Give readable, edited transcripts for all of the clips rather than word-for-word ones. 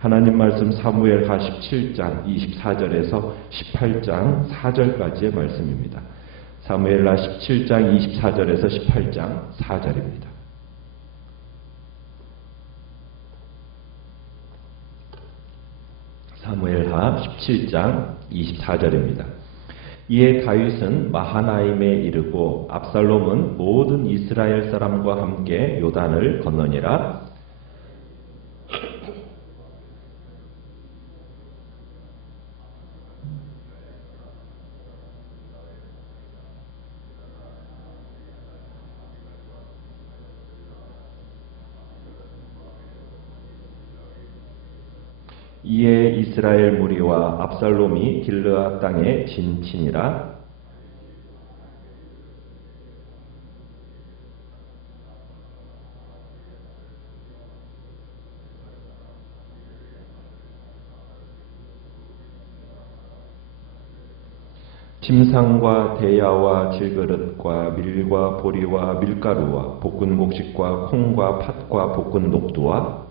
하나님 말씀 사무엘하 17장 24절에서 18장 4절까지의 말씀입니다. 사무엘하 17장 24절에서 18장 4절입니다. 사무엘하 17장 24절입니다. 이에 다윗은 마하나임에 이르고 압살롬은 모든 이스라엘 사람과 함께 요단을 건너니라. 이에 이스라엘 무리와 압살롬이 길르앗 땅에 진치니라. 침상과 대야와 질그릇과 밀과 보리와 밀가루와 볶은 곡식과 콩과 팥과 볶은 녹두와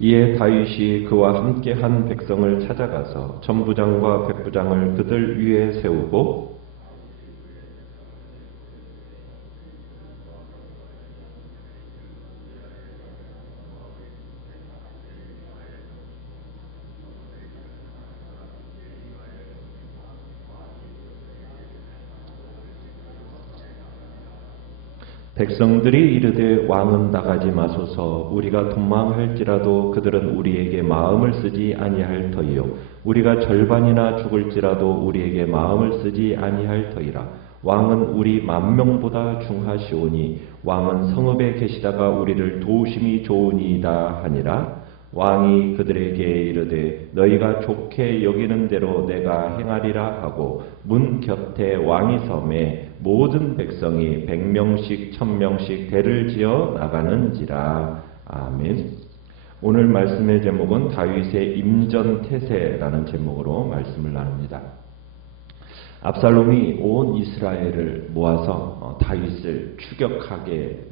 이에 다윗이 그와 함께한 백성을 찾아가서 천부장과 백부장을 그들 위에 세우고 백성들이 이르되 왕은 나가지 마소서. 우리가 도망할지라도 그들은 우리에게 마음을 쓰지 아니할 터이요 우리가 절반이나 죽을지라도 우리에게 마음을 쓰지 아니할 터이라. 왕은 우리 만명보다 중하시오니 왕은 성읍에 계시다가 우리를 도우심이 좋으니이다 하니라. 왕이 그들에게 이르되 너희가 좋게 여기는 대로 내가 행하리라 하고 문 곁에 왕이 섬에 모든 백성이 100명씩 1000명씩 대를 지어 나가는지라. 아멘. 오늘 말씀의 제목은 다윗의 임전태세라는 제목으로 말씀을 나눕니다. 압살롬이 온 이스라엘을 모아서 다윗을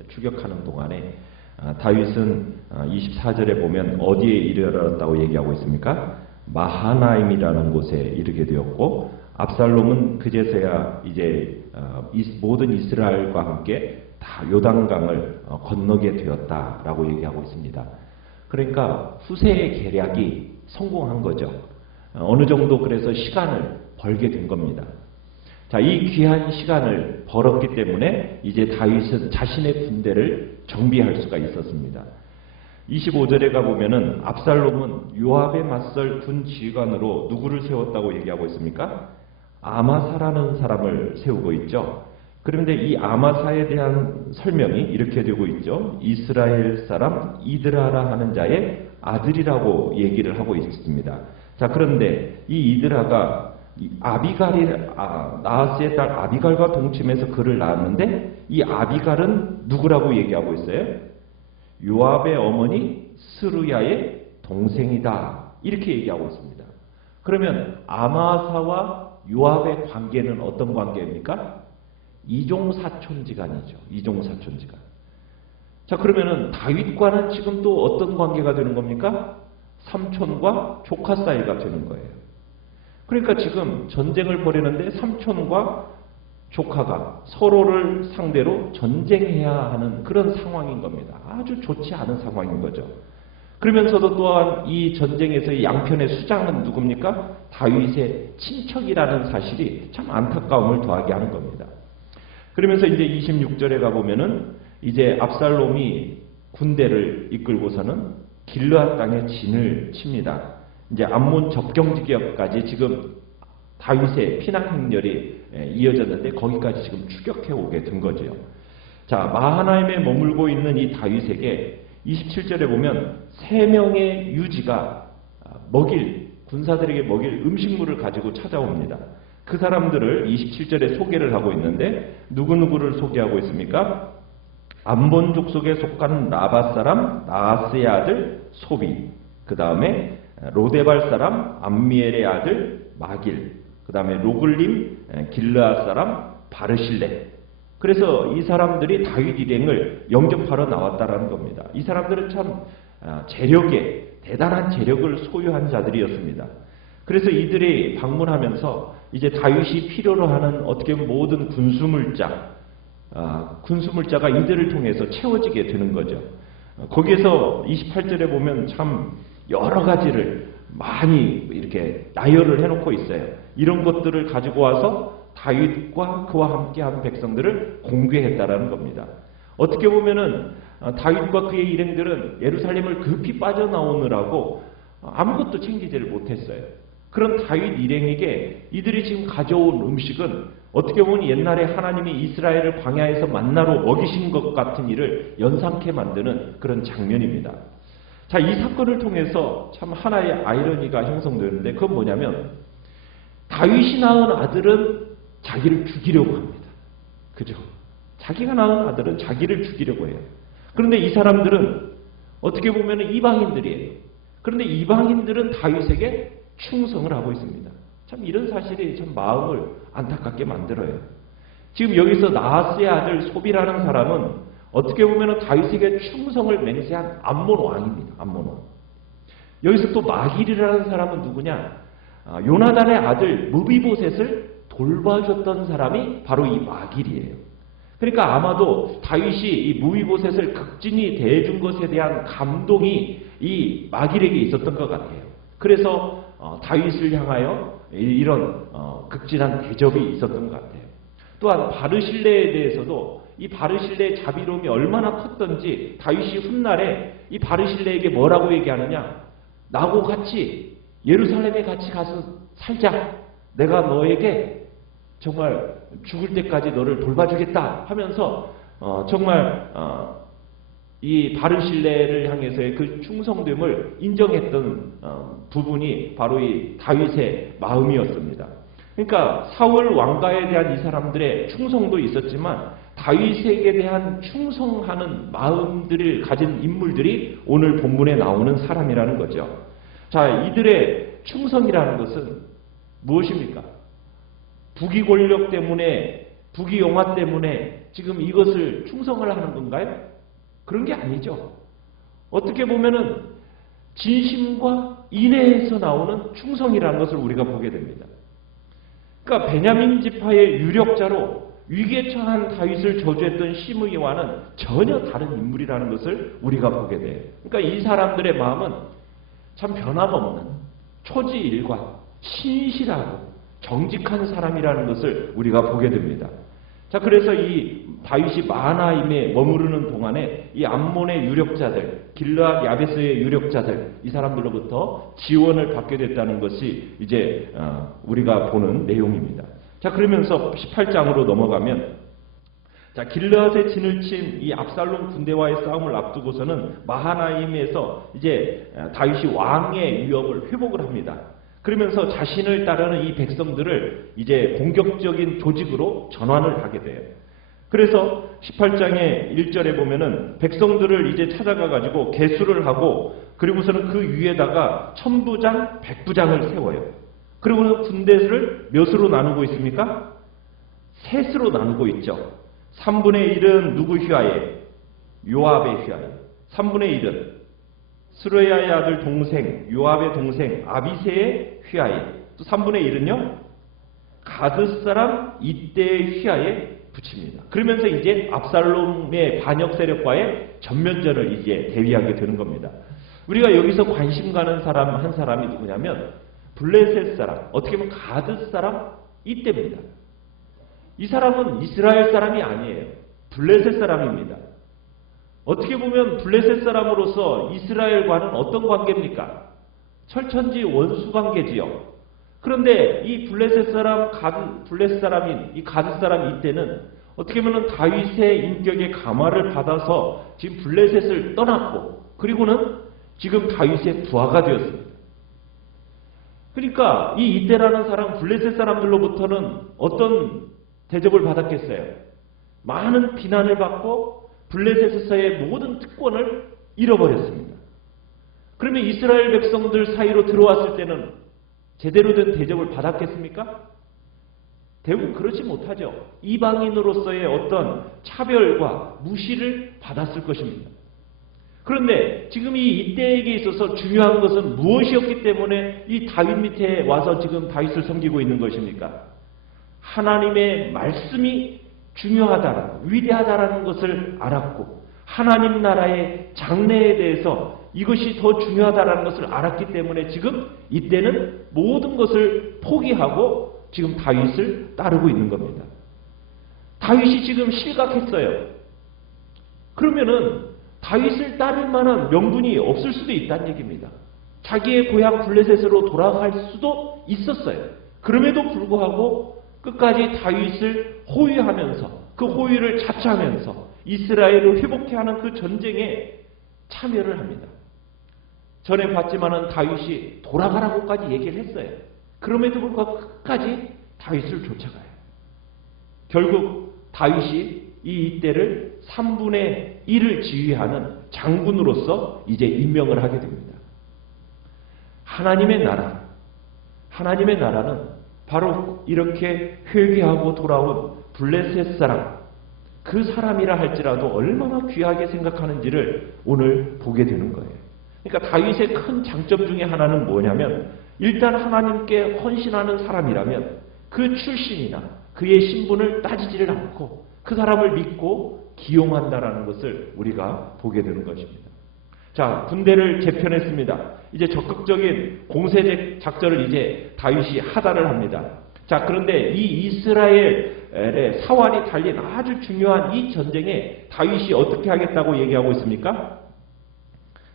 추격하는 동안에 다윗은 24절에 보면 어디에 이르렀다고 얘기하고 있습니까? 마하나임이라는 곳에 이르게 되었고, 압살롬은 그제서야 이제 모든 이스라엘과 함께 다 요단강을 건너게 되었다라고 얘기하고 있습니다. 그러니까 후세의 계략이 성공한 거죠. 어느 정도 그래서 시간을 벌게 된 겁니다. 자, 이 귀한 시간을 벌었기 때문에 이제 다윗은 자신의 군대를 정비할 수가 있었습니다. 25절에 가보면은 압살롬은 요압에 맞설 군 지휘관으로 누구를 세웠다고 얘기하고 있습니까? 아마사라는 사람을 세우고 있죠. 그런데 이 아마사에 대한 설명이 이렇게 되고 있죠. 이스라엘 사람 이드라라 하는 자의 아들이라고 얘기를 하고 있습니다. 자, 그런데 이 이드라가 나하스의 딸 아비갈과 동침해서 그를 낳았는데, 이 아비갈은 누구라고 얘기하고 있어요? 요압의 어머니 스루야의 동생이다, 이렇게 얘기하고 있습니다. 그러면 아마사와 요압의 관계는 어떤 관계입니까? 이종사촌지간이죠. 이종사촌지간. 자, 그러면은 다윗과는 지금 또 어떤 관계가 되는 겁니까? 삼촌과 조카 사이가 되는 거예요. 그러니까 지금 전쟁을 벌이는데 삼촌과 조카가 서로를 상대로 전쟁해야 하는 그런 상황인 겁니다. 아주 좋지 않은 상황인 거죠. 그러면서도 또한 이 전쟁에서의 양편의 수장은 누굽니까? 다윗의 친척이라는 사실이 참 안타까움을 더하게 하는 겁니다. 그러면서 이제 26절에 가보면은 이제 압살롬이 군대를 이끌고서는 길르앗 땅에 진을 칩니다. 이제 암몬 접경 지역까지 지금 다윗의 피난 행렬이 이어졌는데 거기까지 지금 추격해 오게 된 거죠. 자, 마하나임에 머물고 있는 이 다윗에게 27절에 보면 3명의 유지가 군사들에게 먹일 음식물을 가지고 찾아옵니다. 그 사람들을 27절에 소개를 하고 있는데 누구누구를 소개하고 있습니까? 암몬 족속에 속한 라밧 사람 나하스의 아들 소비, 그 다음에 로데발 사람 암미엘의 아들 마길, 그 다음에 로글림 길르앗 사람 바르실레. 그래서 이 사람들이 다윗 일행을 영접하러 나왔다라는 겁니다. 이 사람들은 참 대단한 재력을 소유한 자들이었습니다. 그래서 이들이 방문하면서 이제 다윗이 필요로 하는 어떻게 보면 모든 군수물자가 이들을 통해서 채워지게 되는 거죠. 거기에서 28절에 보면 참 여러 가지를 많이 이렇게 나열을 해놓고 있어요. 이런 것들을 가지고 와서 다윗과 그와 함께한 백성들을 공개했다라는 겁니다. 어떻게 보면은 다윗과 그의 일행들은 예루살렘을 급히 빠져나오느라고 아무것도 챙기지를 못했어요. 그런 다윗 일행에게 이들이 지금 가져온 음식은 어떻게 보면 옛날에 하나님이 이스라엘을 광야에서 만나로 먹이신 것 같은 일을 연상케 만드는 그런 장면입니다. 자, 이 사건을 통해서 참 하나의 아이러니가 형성되는데 그건 뭐냐면 다윗이 낳은 아들은 자기를 죽이려고 합니다. 그죠? 자기가 낳은 아들은 자기를 죽이려고 해요. 그런데 이 사람들은 어떻게 보면 이방인들이에요. 그런데 이방인들은 다윗에게 충성을 하고 있습니다. 참 이런 사실이 참 마음을 안타깝게 만들어요. 지금 여기서 나하스의 아들 소비라는 사람은 어떻게 보면 다윗에게 충성을 맹세한 암몬 왕입니다. 암몬 왕. 여기서 또 마길이라는 사람은 누구냐? 요나단의 아들 무비보셋을 돌봐줬던 사람이 바로 이 마길이에요. 그러니까 아마도 다윗이 이 무비보셋을 극진히 대해준 것에 대한 감동이 이 마길에게 있었던 것 같아요. 그래서 다윗을 향하여 이런 극진한 대접이 있었던 것 같아요. 또한 바르실레에 대해서도 이 바르실레의 자비로움이 얼마나 컸던지 다윗이 훗날에 이 바르실레에게 뭐라고 얘기하느냐? 나하고 같이 예루살렘에 같이 가서 살자. 내가 너에게 정말 죽을 때까지 너를 돌봐주겠다 하면서 정말 이 바르실레를 향해서의 그 충성됨을 인정했던 부분이 바로 이 다윗의 마음이었습니다. 그러니까 사울 왕가에 대한 이 사람들의 충성도 있었지만 다윗에게 대한 충성하는 마음들을 가진 인물들이 오늘 본문에 나오는 사람이라는 거죠. 자, 이들의 충성이라는 것은 무엇입니까? 부귀 권력 때문에, 부귀 영화 때문에 지금 이것을 충성을 하는 건가요? 그런 게 아니죠. 어떻게 보면은 진심과 인내에서 나오는 충성이라는 것을 우리가 보게 됩니다. 그러니까 베냐민 지파의 유력자로 위기에 처한 다윗을 저주했던 시므이와는 전혀 다른 인물이라는 것을 우리가 보게 돼요. 그러니까 이 사람들의 마음은 참 변함없는 초지일관, 신실하고 정직한 사람이라는 것을 우리가 보게 됩니다. 자, 그래서 이 다윗이 마하나임에 머무르는 동안에 이 암몬의 유력자들, 길르앗 야베스의 유력자들, 이 사람들로부터 지원을 받게 됐다는 것이 이제 우리가 보는 내용입니다. 자, 그러면서 18장으로 넘어가면, 자, 길르앗에 진을 친 이 압살롬 군대와의 싸움을 앞두고서는 마하나임에서 이제 다윗이 왕의 위협을 회복을 합니다. 그러면서 자신을 따르는 이 백성들을 이제 공격적인 조직으로 전환을 하게 돼요. 그래서 18장의 1절에 보면은 백성들을 이제 찾아가 가지고 계수를 하고 그리고서는 그 위에다가 1000부장, 100부장을 세워요. 그리고는 군대를 몇으로 나누고 있습니까? 셋으로 나누고 있죠. 3분의 1은 누구 휘하에? 요압의 휘하에. 3분의 1은 스루야의 아들 동생, 요압의 동생 아비새의 휘하에. 또 3분의 1은요? 가드 사람 이때의 휘하에 붙입니다. 그러면서 이제 압살롬의 반역 세력과의 전면전을 이제 대비하게 되는 겁니다. 우리가 여기서 관심 가는 사람 한 사람이 누구냐면 블레셋 사람, 어떻게 보면 가드 사람 이때입니다. 이 사람은 이스라엘 사람이 아니에요. 블레셋 사람입니다. 어떻게 보면 블레셋 사람으로서 이스라엘과는 어떤 관계입니까? 철천지 원수 관계지요. 그런데 이 블레셋 사람인 이 가드 사람 이때는 어떻게 보면 다윗의 인격의 감화를 받아서 지금 블레셋을 떠났고 그리고는 지금 다윗의 부하가 되었습니다. 그러니까 이 이때라는 사람 블레셋 사람들로부터는 어떤 대접을 받았겠어요? 많은 비난을 받고 블레셋에서의 모든 특권을 잃어버렸습니다. 그러면 이스라엘 백성들 사이로 들어왔을 때는 제대로 된 대접을 받았겠습니까? 대부분 그렇지 못하죠. 이방인으로서의 어떤 차별과 무시를 받았을 것입니다. 그런데 지금 이때에게 있어서 중요한 것은 무엇이었기 때문에 이 다윗 밑에 와서 지금 다윗을 섬기고 있는 것입니까? 하나님의 말씀이 중요하다라는, 위대하다라는 것을 알았고, 하나님 나라의 장래에 대해서 이것이 더 중요하다라는 것을 알았기 때문에 지금 이때는 모든 것을 포기하고 지금 다윗을 따르고 있는 겁니다. 다윗이 지금 실각했어요. 그러면은 다윗을 따를 만한 명분이 없을 수도 있다는 얘기입니다. 자기의 고향 블레셋으로 돌아갈 수도 있었어요. 그럼에도 불구하고 끝까지 다윗을 호위하면서 그 호위를 자처하면서 이스라엘을 회복케 하는 그 전쟁에 참여를 합니다. 전에 봤지만은 다윗이 돌아가라고까지 얘기를 했어요. 그럼에도 불구하고 끝까지 다윗을 쫓아가요. 결국 다윗이 이때를 3분의 1을 지휘하는 장군으로서 이제 임명을 하게 됩니다. 하나님의 나라는 바로 이렇게 회개하고 돌아온 블레셋 사람, 그 사람이라 할지라도 얼마나 귀하게 생각하는지를 오늘 보게 되는 거예요. 그러니까 다윗의 큰 장점 중에 하나는 뭐냐면, 일단 하나님께 헌신하는 사람이라면 그 출신이나 그의 신분을 따지지를 않고 그 사람을 믿고 기용한다라는 것을 우리가 보게 되는 것입니다. 자, 군대를 재편했습니다. 이제 적극적인 공세 작전을 이제 다윗이 하다를 합니다. 자, 그런데 이 이스라엘의 사활이 달린 아주 중요한 이 전쟁에 다윗이 어떻게 하겠다고 얘기하고 있습니까?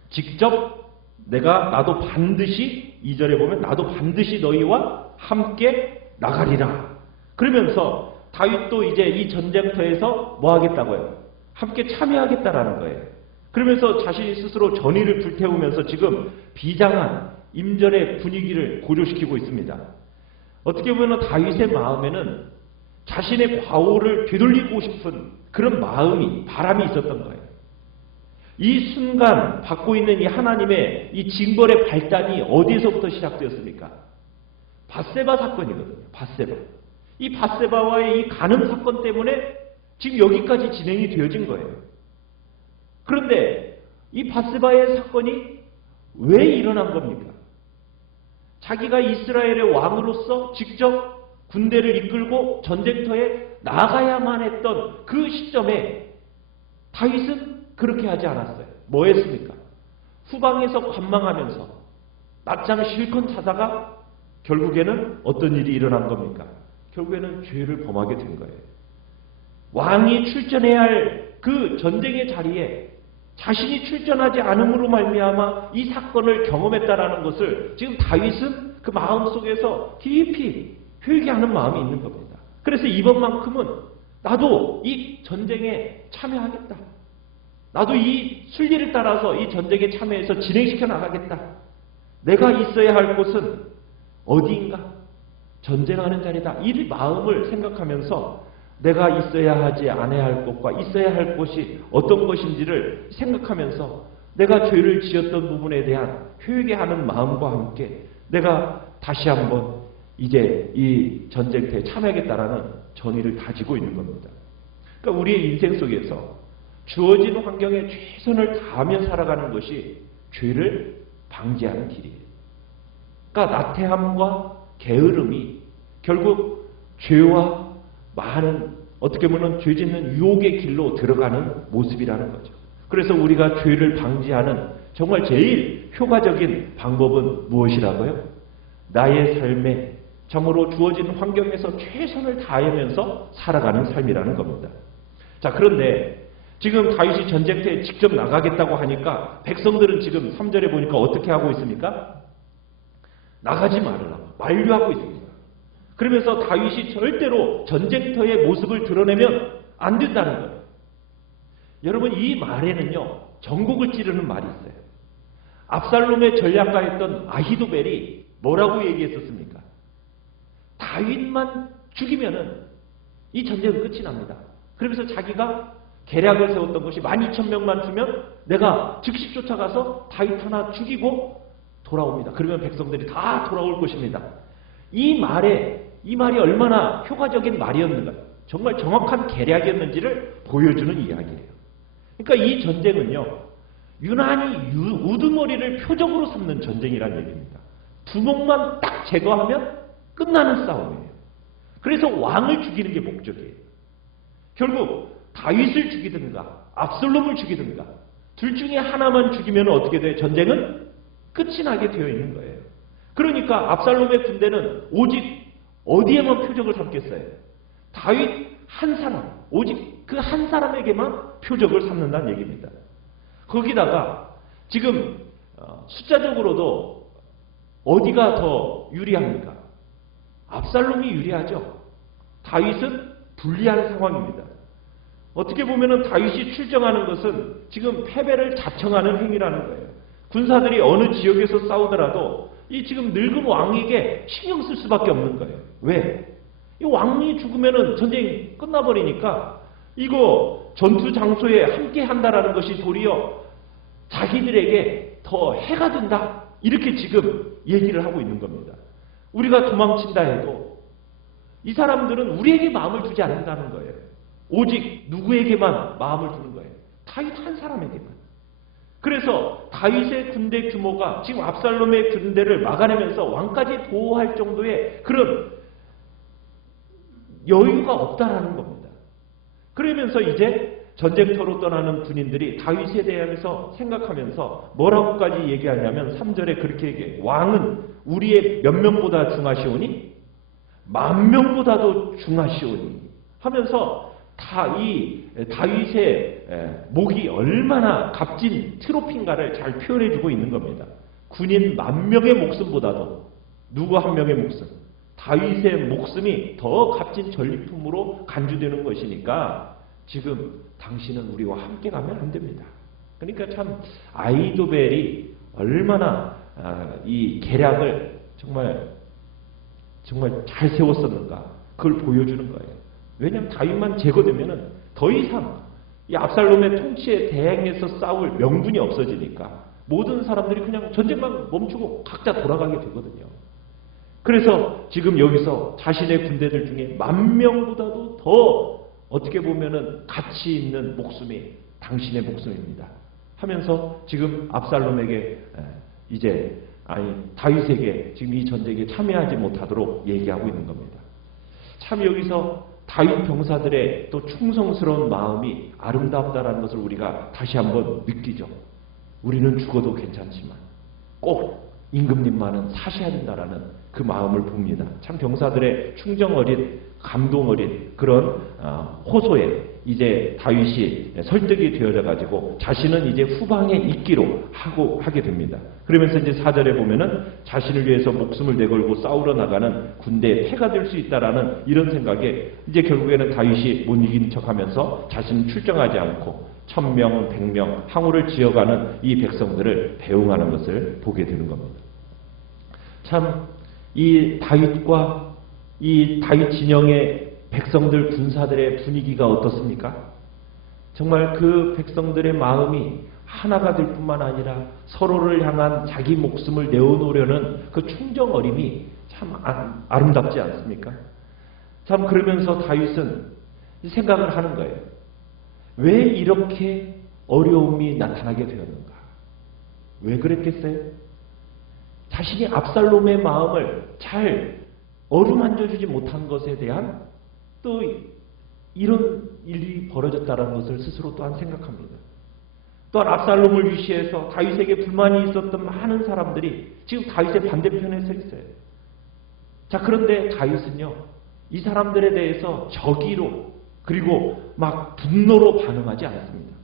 직접 나도 반드시, 2절에 보면 나도 반드시 너희와 함께 나가리라. 그러면서 다윗도 이제 이 전쟁터에서 뭐 하겠다고요? 함께 참여하겠다라는 거예요. 그러면서 자신이 스스로 전의를 불태우면서 지금 비장한 임전의 분위기를 고조시키고 있습니다. 어떻게 보면 다윗의 마음에는 자신의 과오를 되돌리고 싶은 그런 바람이 있었던 거예요. 이 순간 받고 있는 이 하나님의 이 징벌의 발단이 어디에서부터 시작되었습니까? 밧세바 사건이거든요. 이 밧세바와의 이 간음 사건 때문에 지금 여기까지 진행이 되어진 거예요. 그런데 이 밧세바의 사건이 왜 일어난 겁니까? 자기가 이스라엘의 왕으로서 직접 군대를 이끌고 전쟁터에 나가야만 했던 그 시점에 다윗은 그렇게 하지 않았어요. 뭐 했습니까? 후방에서 관망하면서 낮잠 실컷 자다가 결국에는 어떤 일이 일어난 겁니까? 결국에는 죄를 범하게 된 거예요. 왕이 출전해야 할 그 전쟁의 자리에 자신이 출전하지 않음으로 말미암아 이 사건을 경험했다라는 것을 지금 다윗은 그 마음속에서 깊이 회개하는 마음이 있는 겁니다. 그래서 이번만큼은 나도 이 전쟁에 참여하겠다. 나도 이 순리를 따라서 이 전쟁에 참여해서 진행시켜 나가겠다. 내가 있어야 할 곳은 어디인가? 전쟁하는 자리다. 이 마음을 생각하면서 내가 있어야 하지 않아야 할 곳과 있어야 할 곳이 어떤 것인지를 생각하면서 내가 죄를 지었던 부분에 대한 회개하는 마음과 함께 내가 다시 한번 이제 이 전쟁터에 참여하겠다라는 전의를 다지고 있는 겁니다. 그러니까 우리의 인생 속에서 주어진 환경에 최선을 다하며 살아가는 것이 죄를 방지하는 길이에요. 그러니까 나태함과 게으름이 결국 죄와 많은 어떻게 보면 죄 짓는 유혹의 길로 들어가는 모습이라는 거죠. 그래서 우리가 죄를 방지하는 정말 제일 효과적인 방법은 무엇이라고요? 나의 삶에 참으로 주어진 환경에서 최선을 다하면서 살아가는 삶이라는 겁니다. 자, 그런데 지금 다윗이 전쟁터에 직접 나가겠다고 하니까 백성들은 지금 3절에 보니까 어떻게 하고 있습니까? 나가지 말으라고 만류하고 있습니다. 그러면서 다윗이 절대로 전쟁터의 모습을 드러내면 안 된다는 거예요. 여러분, 이 말에는요, 전곡을 찌르는 말이 있어요. 압살롬의 전략가였던 아히도벨이 뭐라고 얘기했었습니까? 다윗만 죽이면은 이 전쟁은 끝이 납니다. 그러면서 자기가 계략을 세웠던 것이 12,000명만 주면 내가 즉시 쫓아가서 다윗 하나 죽이고 돌아옵니다. 그러면 백성들이 다 돌아올 것입니다. 이 말이 얼마나 효과적인 말이었는가, 정말 정확한 계략이었는지를 보여주는 이야기예요. 그러니까 이 전쟁은요, 유난히 우두머리를 표적으로 삼는 전쟁이라는 얘기입니다. 두목만 딱 제거하면 끝나는 싸움이에요. 그래서 왕을 죽이는 게 목적이에요. 결국 다윗을 죽이든가 압살롬을 죽이든가 둘 중에 하나만 죽이면 어떻게 돼요? 전쟁은 끝이 나게 되어 있는 거예요. 그러니까 압살롬의 군대는 오직 어디에만 표적을 삼겠어요? 다윗 한 사람, 오직 그 한 사람에게만 표적을 삼는다는 얘기입니다. 거기다가 지금 숫자적으로도 어디가 더 유리합니까? 압살롬이 유리하죠. 다윗은 불리한 상황입니다. 어떻게 보면은 다윗이 출정하는 것은 지금 패배를 자청하는 행위라는 거예요. 군사들이 어느 지역에서 싸우더라도 이 지금 늙은 왕에게 신경 쓸 수밖에 없는 거예요. 왜? 이 왕이 죽으면은 전쟁이 끝나버리니까 이거 전투 장소에 함께 한다라는 것이 도리어 자기들에게 더 해가 된다. 이렇게 지금 얘기를 하고 있는 겁니다. 우리가 도망친다 해도 이 사람들은 우리에게 마음을 두지 않는다는 거예요. 오직 누구에게만 마음을 두는 거예요. 다윗 한 사람에게만. 그래서 다윗의 군대 규모가 지금 압살롬의 군대를 막아내면서 왕까지 보호할 정도의 그런 여유가 없다라는 겁니다. 그러면서 이제 전쟁터로 떠나는 군인들이 다윗에 대해서 생각하면서 뭐라고까지 얘기하냐면 3절에 그렇게 얘기해요. 왕은 우리의 몇 명보다 중하시오니 만 명보다도 중하시오니 하면서 이 다윗의 목이 얼마나 값진 트로피인가를 잘 표현해주고 있는 겁니다. 군인 10,000명의 목숨보다도 누구 한 명의 목숨, 다윗의 목숨이 더 값진 전리품으로 간주되는 것이니까 지금 당신은 우리와 함께 가면 안 됩니다. 그러니까 참 아히도벨이 얼마나 이 계략을 정말 잘 세웠었는가 그걸 보여주는 거예요. 왜냐하면 다윗만 제거되면은 더 이상 이 압살롬의 통치에 대항해서 싸울 명분이 없어지니까 모든 사람들이 그냥 전쟁만 멈추고 각자 돌아가게 되거든요. 그래서 지금 여기서 자신의 군대들 중에 10,000명보다도 더 어떻게 보면은 가치 있는 목숨이 당신의 목숨입니다. 하면서 지금 압살롬에게 다윗에게 지금 이 전쟁에 참여하지 못하도록 얘기하고 있는 겁니다. 참 여기서 다윗 병사들의 또 충성스러운 마음이 아름답다라는 것을 우리가 다시 한번 느끼죠. 우리는 죽어도 괜찮지만 꼭 임금님만은 사셔야 된다라는 그 마음을 봅니다. 참 병사들의 충정 어린, 감동 어린 그런 호소에 이제 다윗이 설득이 되어져 가지고 자신은 이제 후방에 있기로 하게 됩니다. 그러면서 이제 4절에 보면은 자신을 위해서 목숨을 내걸고 싸우러 나가는 군대에 패가 될 수 있다라는 이런 생각에 이제 결국에는 다윗이 못 이긴 척하면서 자신은 출정하지 않고 1,000명, 100명 항우를 지어가는 이 백성들을 배웅하는 것을 보게 되는 겁니다. 참 이 다윗과 이 다윗 진영의 백성들 군사들의 분위기가 어떻습니까? 정말 그 백성들의 마음이 하나가 될 뿐만 아니라 서로를 향한 자기 목숨을 내어놓으려는 그 충정 어림이 참 아름답지 않습니까? 참 그러면서 다윗은 생각을 하는 거예요. 왜 이렇게 어려움이 나타나게 되었는가? 왜 그랬겠어요? 자신이 압살롬의 마음을 잘 어루만져주지 못한 것에 대한 또 이런 일이 벌어졌다는 것을 스스로 또한 생각합니다. 또한 압살롬을 위시해서 다윗에게 불만이 있었던 많은 사람들이 지금 다윗의 반대편에 서 있어요. 자, 그런데 다윗은요, 이 사람들에 대해서 적의로 그리고 막 분노로 반응하지 않습니다.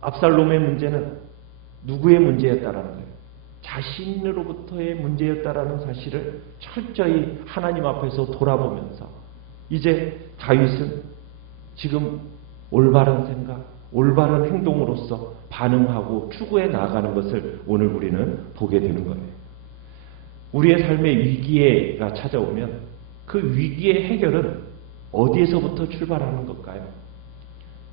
압살롬의 문제는 누구의 문제였다라는 거예요? 자신으로부터의 문제였다라는 사실을 철저히 하나님 앞에서 돌아보면서 이제 다윗은 지금 올바른 생각, 올바른 행동으로서 반응하고 추구해 나가는 것을 오늘 우리는 보게 되는 거예요. 우리의 삶의 위기가 찾아오면 그 위기의 해결은 어디에서부터 출발하는 걸까요?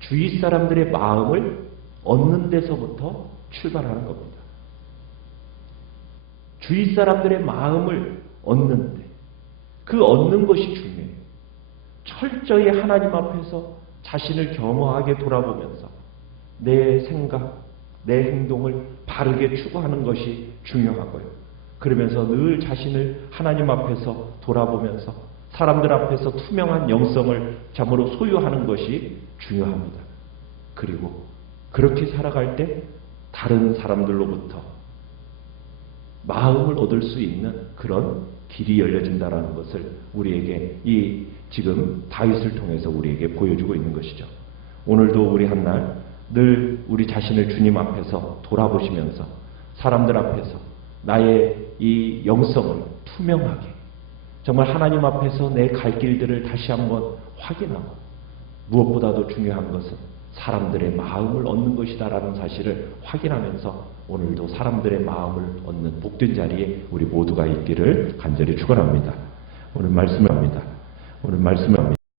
주위 사람들의 마음을 얻는 데서부터 출발하는 겁니다. 주위 사람들의 마음을 얻는데 그 얻는 것이 중요해요. 철저히 하나님 앞에서 자신을 겸허하게 돌아보면서 내 생각, 내 행동을 바르게 추구하는 것이 중요하고요. 그러면서 늘 자신을 하나님 앞에서 돌아보면서 사람들 앞에서 투명한 영성을 참으로 소유하는 것이 중요합니다. 그리고 그렇게 살아갈 때 다른 사람들로부터 마음을 얻을 수 있는 그런 길이 열려진다는 것을 우리에게 이 지금 다윗을 통해서 우리에게 보여주고 있는 것이죠. 오늘도 우리 한날 늘 우리 자신을 주님 앞에서 돌아보시면서 사람들 앞에서 나의 이 영성을 투명하게 정말 하나님 앞에서 내 갈 길들을 다시 한번 확인하고 무엇보다도 중요한 것은 사람들의 마음을 얻는 것이다라는 사실을 확인하면서 오늘도 사람들의 마음을 얻는 복된 자리에 우리 모두가 있기를 간절히 축원합니다. 오늘 말씀을 합니다.